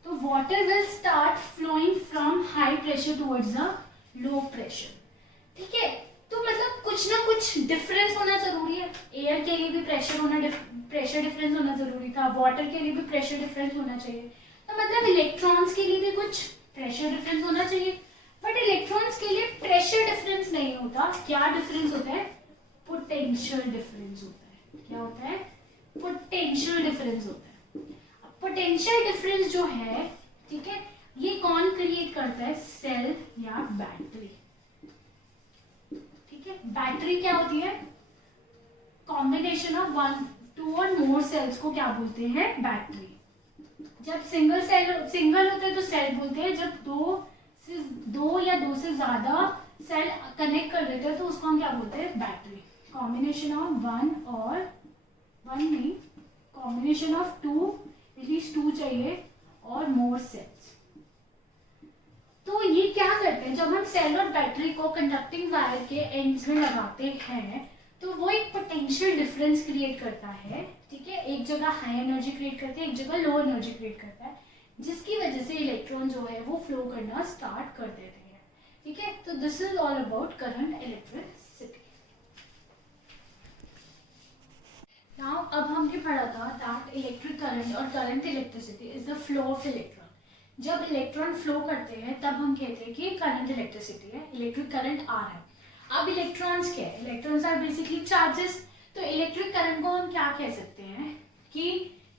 तो water will start flowing from high pressure towards the low pressure. ठीक है. तो मतलब कुछ ना कुछ डिफरेंस होना जरूरी है. एयर के लिए भी प्रेशर डिफरेंस होना जरूरी था, वाटर के लिए भी प्रेशर डिफरेंस होना चाहिए. तो मतलब इलेक्ट्रॉन्स के लिए भी कुछ प्रेशर डिफरेंस होना चाहिए. बट इलेक्ट्रॉन्स के लिए प्रेशर डिफरेंस नहीं होता. क्या डिफरेंस होता है? पोटेंशियल डिफरेंस होता है. क्या होता है? पोटेंशियल डिफरेंस होता है. पोटेंशियल डिफरेंस जो है, ठीक है, ये कौन क्रिएट करता है? सेल या बैटरी. ठीक है. बैटरी क्या होती है? कॉम्बिनेशन ऑफ 1 2 2 और मोर सेल्स को क्या बोलते हैं, बैटरी। जब सिंगल होते हैं तो सेल बोलते हैं, जब दो या दो से ज्यादा सेल कनेक्ट कर देते हैं तो उसको हम क्या बोलते हैं, battery. Combination of combination of two, at least 2 चाहिए, और मोर सेल्स। तो ये क्या करते हैं, जब हम सेल और बैटरी को कंडक्टिंग वायर के एंड्स में लगाते हैं तो वो एक पोटेंशियल डिफरेंस क्रिएट करता है, ठीक है। एक जगह हाई एनर्जी क्रिएट करता है, एक जगह लो एनर्जी क्रिएट करता है, जिसकी वजह से इलेक्ट्रॉन जो है वो फ्लो करना स्टार्ट कर देते हैं, ठीक है। तो this is all about current electricity. Now अब हमने पढ़ा था दैट इलेक्ट्रिक करंट और current electricity is the flow of electron. जब इलेक्ट्रॉन फ्लो करते हैं तब हम कहते हैं कि करंट इलेक्ट्रिसिटी है, इलेक्ट्रिक करंट आ रहा है। अब इलेक्ट्रॉन्स क्या है, इलेक्ट्रॉन्स आर बेसिकली चार्जेस। तो इलेक्ट्रिक करंट को हम क्या कह सकते हैं कि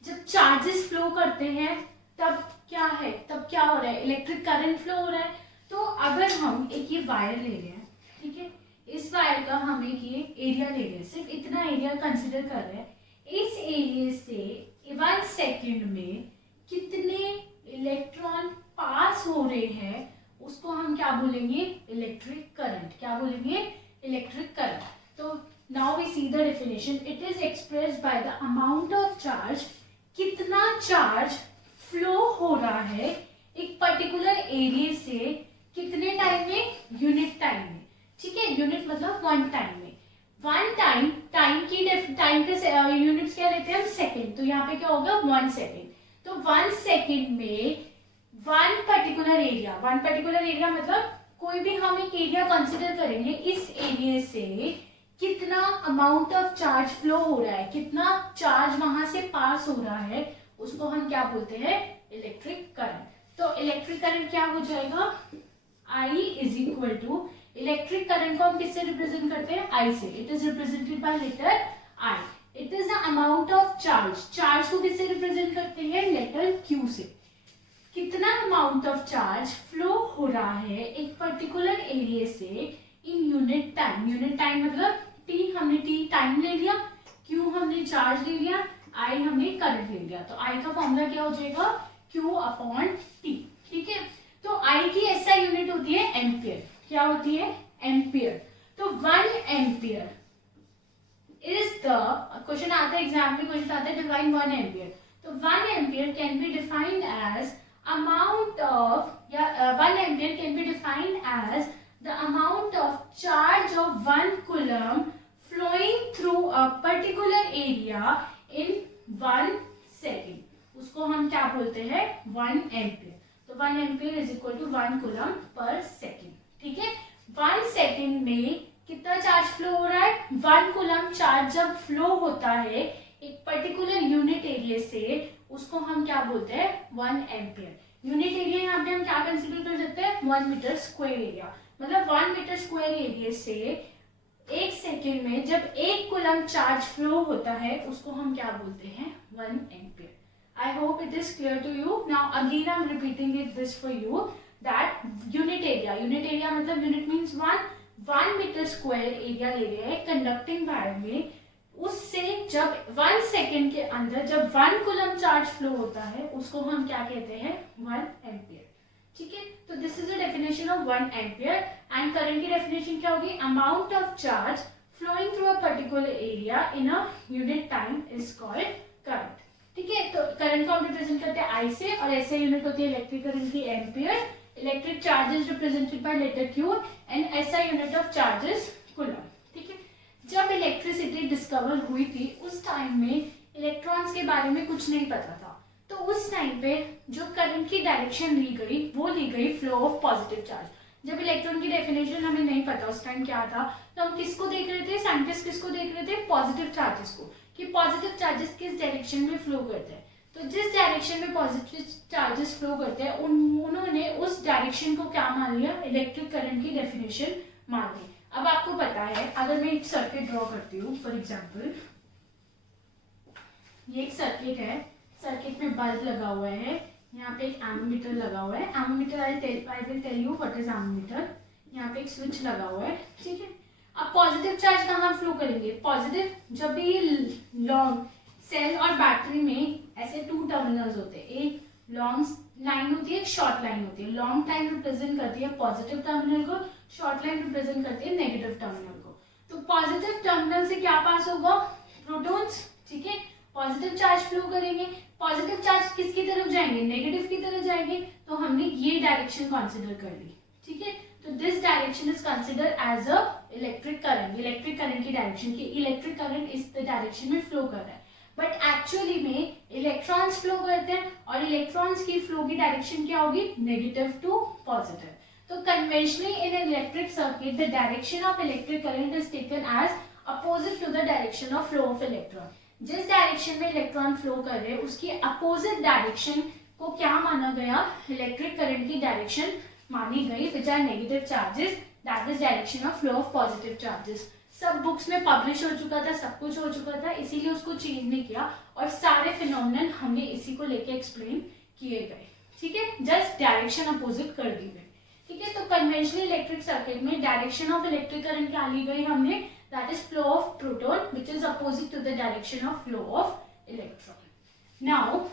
जब चार्जेस फ्लो करते हैं तब क्या है, तब क्या हो रहा है, इलेक्ट्रिक करंट फ्लो हो रहा है। तो अगर हम एक ये वायर ले रहे हैं, ठीक है, इस वायर का हम एक ये एरिया ले रहे हैं, सिर्फ इतना एरिया कंसिडर कर रहे हैं। इस एरिया से 1 सेकेंड में कितने इलेक्ट्रॉन पास हो रहे हैं उसको हम क्या बोलेंगे, इलेक्ट्रिक करंट। क्या बोलेंगे, इलेक्ट्रिक करंट। तो now we see the definition, it is expressed by the amount of charge, कितना चार्ज फ्लो हो रहा है एक पर्टिकुलर एरिया से कितने टाइम में, यूनिट टाइम में, ठीक है। यूनिट मतलब 1 टाइम में। 1 टाइम की टाइम के यूनिट्स क्या लेते हैं हम, सेकेंड। तो यहाँ पे क्या होगा, 1 सेकेंड। तो 1 सेकेंड में 1 पर्टिकुलर एरिया मतलब कोई भी हम एक एरिया कंसिडर करेंगे, इस एरिया से कितना अमाउंट ऑफ चार्ज फ्लो हो रहा है, कितना चार्ज वहां से पास हो रहा है, उसको हम क्या बोलते हैं, इलेक्ट्रिक करंट। तो इलेक्ट्रिक करंट क्या हो जाएगा, I is equal to, electric current को हम किससे रिप्रेजेंट करते हैं, I से। It is represented by letter I। It is the amount of charge को किससे रिप्रेजेंट करते हैं, लेटर Q से। कितना अमाउंट ऑफ चार्ज फ्लो हो रहा है एक पर्टिकुलर एरिया से इन यूनिट टाइम मतलब T, हमने T टाइम ले लिया, Q हमने चार्ज ले लिया, I हमने करंट ले लिया। तो I का फॉर्मूला क्या हो जाएगा, Q अपॉन T, ठीक है। तो I की SI यूनिट होती है एम्पियर। क्या होती है, एम्पियर। तो 1 एम्पियर इज द, क्वेश्चन आता है एग्जाम में, क्वेश्चन आता है डिफाइन 1 एम्पियर। तो 1 ampere can be defined as amount of, 1 ampere can be defined as the amount of charge of 1 coulomb flowing through a particular area in 1 second। उसको हम क्या बोलते हैं, 1 एम्पियर। तो 1 ampere is equal to 1 coulomb per second, ठीक है। 1 second में कितना चार्ज फ्लो हो रहा है, 1 कूलम चार्ज जब फ्लो होता है एक पर्टिकुलर यूनिट एरिया से, उसको हम क्या बोलते हैं, 1 एम्पियर। यूनिट एरिया यहाँ पे हम क्या कंसीडर कर सकते हैं, 1 मीटर स्क्वायर एरिया। मतलब 1 मीटर स्क्वायर एरिया से 1 सेकेंड में जब 1 कूलम चार्ज फ्लो होता है उसको हम क्या बोलते हैं, 1 ampere. I hope it is clear to you. Now again I am repeating this for you, that unit area मतलब unit means 1 metre square area ले रहे हैं कंडक्टिंग वायर में, उससे जब 1 सेकेंड के अंदर जब 1 कूलम चार्ज फ्लो होता है उसको हम क्या कहते हैं, 1 एम्पियर, ठीक है। तो this is the definition of 1 ampere. And current की डेफिनेशन क्या होगी, amount of charge flowing through a particular area in a unit time is called current, ठीक है। तो करंट को हम रिप्रेजेंट करते हैं I से, और ऐसे यूनिट होती है इलेक्ट्रिक करंट की ampere. Electric charges represented by letter Q and SI unit of charges coulomb, ठीक है। जब इलेक्ट्रिसिटी डिस्कवर हुई थी उस टाइम में इलेक्ट्रॉन्स के बारे में कुछ नहीं पता था, तो उस टाइम पे जो करंट की डायरेक्शन ली गई वो ली गई फ्लो ऑफ पॉजिटिव चार्ज। जब इलेक्ट्रॉन की डेफिनेशन हमें नहीं पता उस टाइम क्या था, तो हम किसको देख रहे थे, साइंटिस्ट किसको देख रहे थे, पॉजिटिव चार्जेस को, कि पॉजिटिव चार्जेस किस डायरेक्शन में फ्लो करते हैं। तो जिस डायरेक्शन में पॉजिटिव चार्जेस फ्लो करते हैं उन्होंने उस डायरेक्शन को क्या मान लिया, इलेक्ट्रिक करंट की डेफिनेशन मान ली। अब आपको पता है, अगर मैं एक सर्किट ड्रॉ करती हूँ, फॉर एग्जाम्पल ये एक सर्किट है, सर्किट में बल्ब लगा हुआ है, यहाँ पे एक एमीमीटर लगा हुआ है, ammeter I will tell you what is ammeter. यहाँ पे एक स्विच लगा हुआ है, ठीक है। अब पॉजिटिव चार्ज कहाँ फ्लो करेंगे, पॉजिटिव जब भी लॉन्ग सेल और बैटरी में ऐसे 2 टर्मिनल्स होते हैं, एक लॉन्ग लाइन होती है, एक शॉर्ट लाइन होती है। लॉन्ग लाइन रिप्रेजेंट करती है पॉजिटिव टर्मिनल को, शॉर्ट लाइन रिप्रेजेंट करती है नेगेटिव टर्मिनल को। तो पॉजिटिव टर्मिनल से क्या पास होगा, प्रोटॉन्स, ठीक है, पॉजिटिव चार्ज फ्लो करेंगे। पॉजिटिव चार्ज किसकी तरफ जाएंगे, नेगेटिव की तरफ जाएंगे। तो हमने ये डायरेक्शन कंसीडर कर ली, ठीक है। तो this direction is consider as a electric current, electric current की डायरेक्शन, की इलेक्ट्रिक करंट इस डायरेक्शन में फ्लो कर रहा है। बट एक्चुअली में इलेक्ट्रॉन्स फ्लो करते हैं और इलेक्ट्रॉन्स की फ्लो की डायरेक्शन क्या होगी, नेगेटिव टू पॉजिटिव। तो conventionally in an electric circuit the direction of electric current is taken as opposite to the direction of flow of electron. जिस डायरेक्शन में इलेक्ट्रॉन फ्लो कर रहे हैं उसकी अपोजिट डायरेक्शन को क्या माना गया, इलेक्ट्रिक करंट की डायरेक्शन मानी गई, which are negative charges, that is direction of flow of positive charges. सब बुक्स में पब्लिश हो चुका था, सब कुछ हो चुका था, इसीलिए उसको चेंज नहीं किया और सारे फिनोमिनन हमने इसी को लेके एक्सप्लेन किए गए, ठीक है। जस्ट डायरेक्शन अपोजिट कर दी गई, ठीक है। तो कन्वेंशनल इलेक्ट्रिक सर्किट में डायरेक्शन ऑफ इलेक्ट्रिक करंट क्या ली गई हमने, that is flow of proton which is opposite to the direction of flow of electron. Now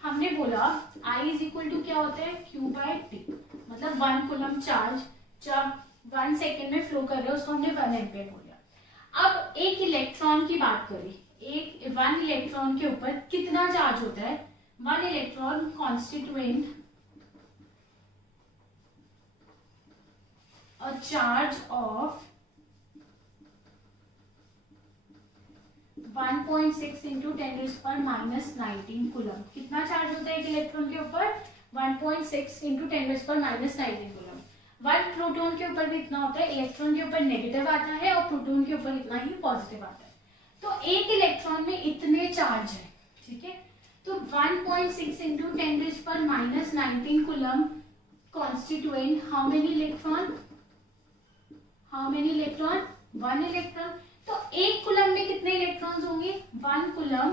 हमने बोला I इज इक्वल टू क्या होता है, Q बाय टी, मतलब 1 कूलम चार्ज जब 1 सेकेंड में फ्लो कर रहे हैं उसको हमने 1 एम्पियर बोला। अब एक इलेक्ट्रॉन की बात करें, एक 1 इलेक्ट्रॉन के ऊपर कितना चार्ज होता है, 1 electron constituent a charge of 1.6 into 10⁻⁻19 coulomb. कितना चार्ज होता है एक इलेक्ट्रॉन के ऊपर, 1.6 इंटू 10⁻⁻19 कूलम। 1 प्रोटॉन के ऊपर भी इतना होता है, इलेक्ट्रॉन के ऊपर नेगेटिव आता है और प्रोटॉन के ऊपर इतना ही पॉजिटिव आता है। तो एक इलेक्ट्रॉन में इतने चार्ज है, ठीक है। तो 1.6 into 10⁻⁻19 coulomb constituent how many electron, how many electron, 1 electron. तो एक कूलम में कितने इलेक्ट्रॉन्स होंगे, 1 कूलम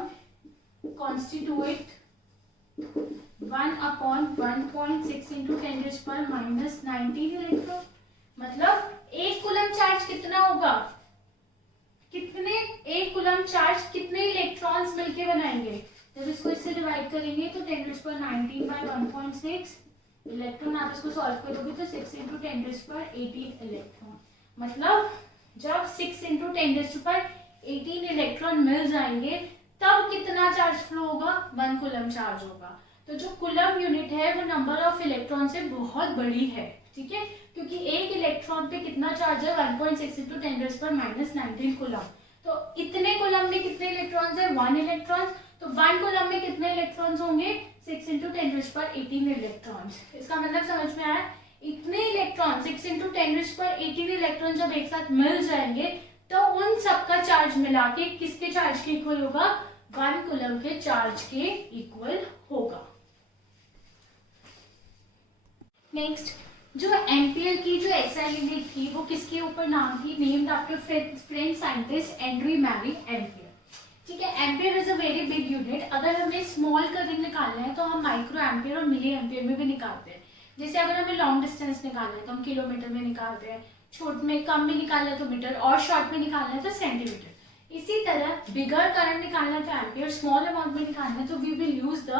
कॉन्स्टिट्यूएट 1/1.6 इंटू 10⁻⁻19 इलेक्ट्रॉन। मतलब एक कूलम चार्ज कितना होगा, कितने, एक कूलम चार्ज कितने इलेक्ट्रॉन्स मिलके बनाएंगे, जब इसको इससे डिवाइड करेंगे तो 10⁻19 बाय 1.6 इलेक्ट्रॉन, आप इसको सॉल्व करोगे तो 6 इंटू 10⁻18 इलेक्ट्रॉन। मतलब जब 6 इंटू 10⁻18 इलेक्ट्रॉन मिल जाएंगे तब कितना चार्ज फ्लो होगा, 1 कूलम चार्ज होगा। तो जो कूलम यूनिट है वो नंबर ऑफ इलेक्ट्रॉन से बहुत बड़ी है, ठीक है, क्योंकि एक इलेक्ट्रॉन पे कितना चार्ज है, 1.6 इंटू 10⁻⁻19 कूलम। तो इतने कूलम में कितने इलेक्ट्रॉन्स है, 1 इलेक्ट्रॉन। तो 1 कूलम में कितने इलेक्ट्रॉन्स होंगे, 6 इंटू 10⁻18 इलेक्ट्रॉन्स। इसका मतलब समझ में आया, इतने इलेक्ट्रॉन 6 इंटू 10⁻18 इलेक्ट्रॉन जब एक साथ मिल जाएंगे तो उन सबका चार्ज मिला के किसके चार्ज के इक्वल होगा, 1 कूलम के चार्ज के इक्वल होगा। नेक्स्ट, जो एम्पियर की जो एसआई यूनिट थी वो किसके ऊपर नाम थी, named after French scientist Andre Marie Ampere, ठीक है। Ampere is a very big unit. अगर हमें स्मॉल करंट निकालना है तो हम माइक्रो एम्पियर और मिली एम्पियर में भी निकालते हैं। जैसे अगर हमें लॉन्ग डिस्टेंस निकालना है तो हम किलोमीटर में निकालते हैं, छोट में कम में निकालना है तो मीटर और शॉर्ट में निकालना है तो सेंटीमीटर। इसी तरह बिगर करंट निकालना है तो एम्पियर, स्मॉल अमाउंट में निकालना है तो we will use the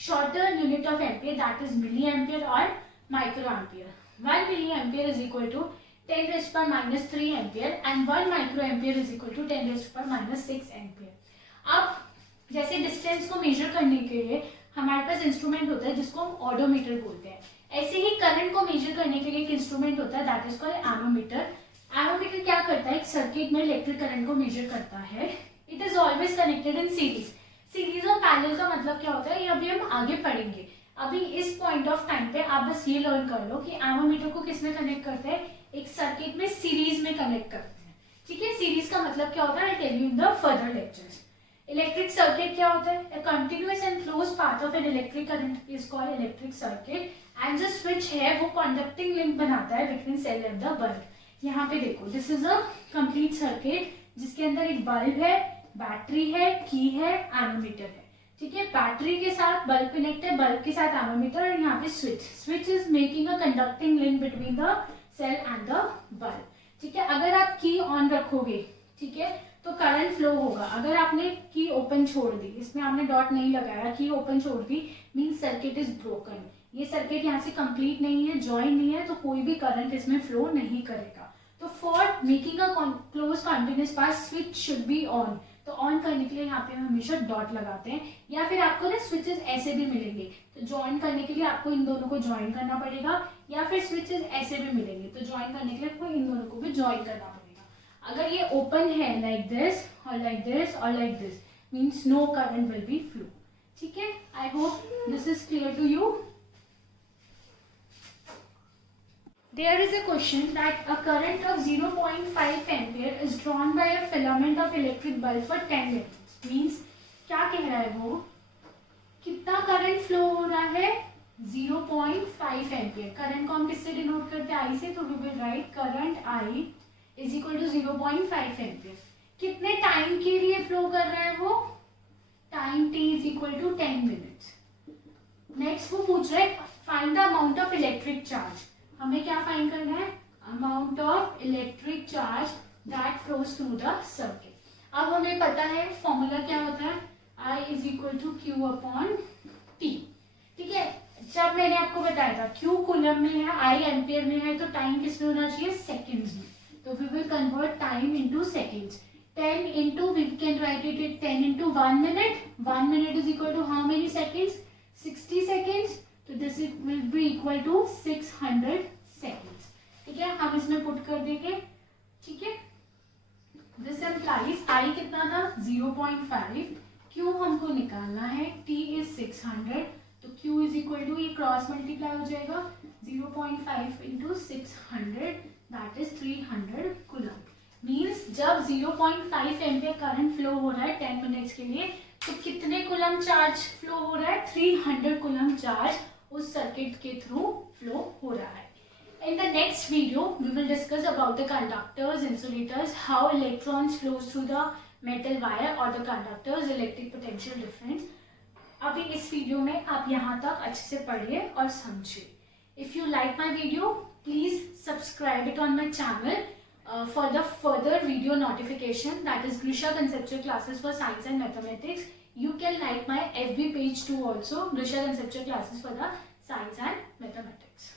shorter unit of ampere, that is milli ampere और micro ampere. 1 milli ampere is equal to 10⁻³ ampere and 1 micro ampere is equal to 10⁻⁶ ampere. अब जैसे डिस्टेंस को major करने के लिए हमारे पास इंस्ट्रूमेंट होता है जिसको हम ऑडोमीटर बोलते हैं, ऐसे ही करंट को मेजर करने के लिए एक इंस्ट्रूमेंट होता है दैट इज कॉल्ड एमोमीटर। एमोमीटर क्या करता है, एक सर्किट में इलेक्ट्रिक करंट को मेजर करता है। It is always connected in series. Series और पैरेलल का मतलब क्या होता है, ये अभी हम आगे पढ़ेंगे। अभी इस पॉइंट ऑफ टाइम पे आप बस ये लर्न कर लो कि एमोमीटर को किसमें कनेक्ट करते हैं, एक सर्किट में सीरीज में कनेक्ट करते हैं, ठीक है। सीरीज का मतलब क्या होता है, I tell you in the further lectures. Electric circuit क्या होता है, a continuous and closed path of an electric current is called electric circuit and जो switch है वो conducting link बनाता है between cell and the bulb। यहाँ पे देखो, this is a complete circuit जिसके अंदर एक बल्ब है, बैटरी है, की है, एनोमीटर है। ठीक है, बैटरी के साथ बल्ब कनेक्ट है, बल्ब के साथ एमोमीटर, और यहाँ पे switch is making a conducting link between the cell and the bulb. ठीक है, अगर आप की ऑन रखोगे, ठीक है, तो करंट फ्लो होगा। अगर आपने की ओपन छोड़ दी, इसमें आपने डॉट नहीं लगाया, की ओपन छोड़ दी, मींस सर्किट इज ब्रोकन। ये सर्किट यहाँ से कंप्लीट नहीं है, ज्वाइन नहीं है, तो कोई भी करंट इसमें फ्लो नहीं करेगा। तो for making a close continuous path switch should be on. तो ऑन करने के लिए यहाँ पे हम हमेशा डॉट लगाते हैं, या फिर आपको ना स्विचेस ऐसे भी मिलेंगे, तो ज्वाइन करने के लिए आपको इन दोनों को ज्वाइन करना पड़ेगा, या फिर स्विचेस ऐसे भी मिलेंगे, तो ज्वाइन करने के लिए आपको इन दोनों को भी ज्वाइन करना पड़ेगा। अगर ये ओपन है लाइक दिस और लाइक दिस और like this, means no current will be flow. ठीक है, I hope this is clear to you. There is a question that a current of 0.5 ampere is drawn by a filament of electric bulb for 10 minutes. Means क्या कह रहा है वो, कितना current flow हो रहा है, 0.5 एम्पियर। करंट को हम किससे डिनोट करते हैं, आई से, तो we will write current I is equal to 0.5 ampere. कितने टाइम के लिए फ्लो कर रहा है वो, time t is equal to 10 minutes. Next वो पूछ रहा है find the amount of electric charge. हमें क्या फाइंड करना है, amount of electric charge that flows through the circuit. अब हमें पता है फॉर्मूला क्या होता है, I is equal to Q upon T. ठीक है, जब मैंने आपको बताया था क्यू कूलम में है, I एम्पियर में है, तो टाइम किसमें होना चाहिए, सेकेंड्स में। तो we will convert time into seconds. 10 into we can write it 10 into 1 minute. 1 minute is equal to how many seconds, 60 seconds. तो this will be equal to 600 seconds. ठीक है, हम इसमें पुट कर देंगे। ठीक है, दिस इम्प्लाइज आई कितना था 0.5, क्यू हमको निकालना है, टी इज 600, तो क्यू इज इक्वल टू, ये क्रॉस मल्टीप्लाई हो जाएगा, 0.5 into 600 that is 300 coulomb. Means जब 0.5 एम्पियर करंट फ्लो हो रहा है 10 मिनट्स के लिए, तो कितने कूलम चार्ज फ्लो हो रहा है, 300 कूलम चार्ज उस सर्किट के थ्रू फ्लो हो रहा है। In the next video, we will discuss about the conductors, insulators, how electrons flows through the metal wire or the conductors, electric potential difference. अभी इस वीडियो में आप यहाँ तक अच्छे से पढ़िए और समझिए। If you like my video, please subscribe it on my channel for the further video notification, that is Grisha Conceptual Classes for Science and Mathematics. You can like my FB page too also, Grisha Conceptual Classes for the Science and Mathematics.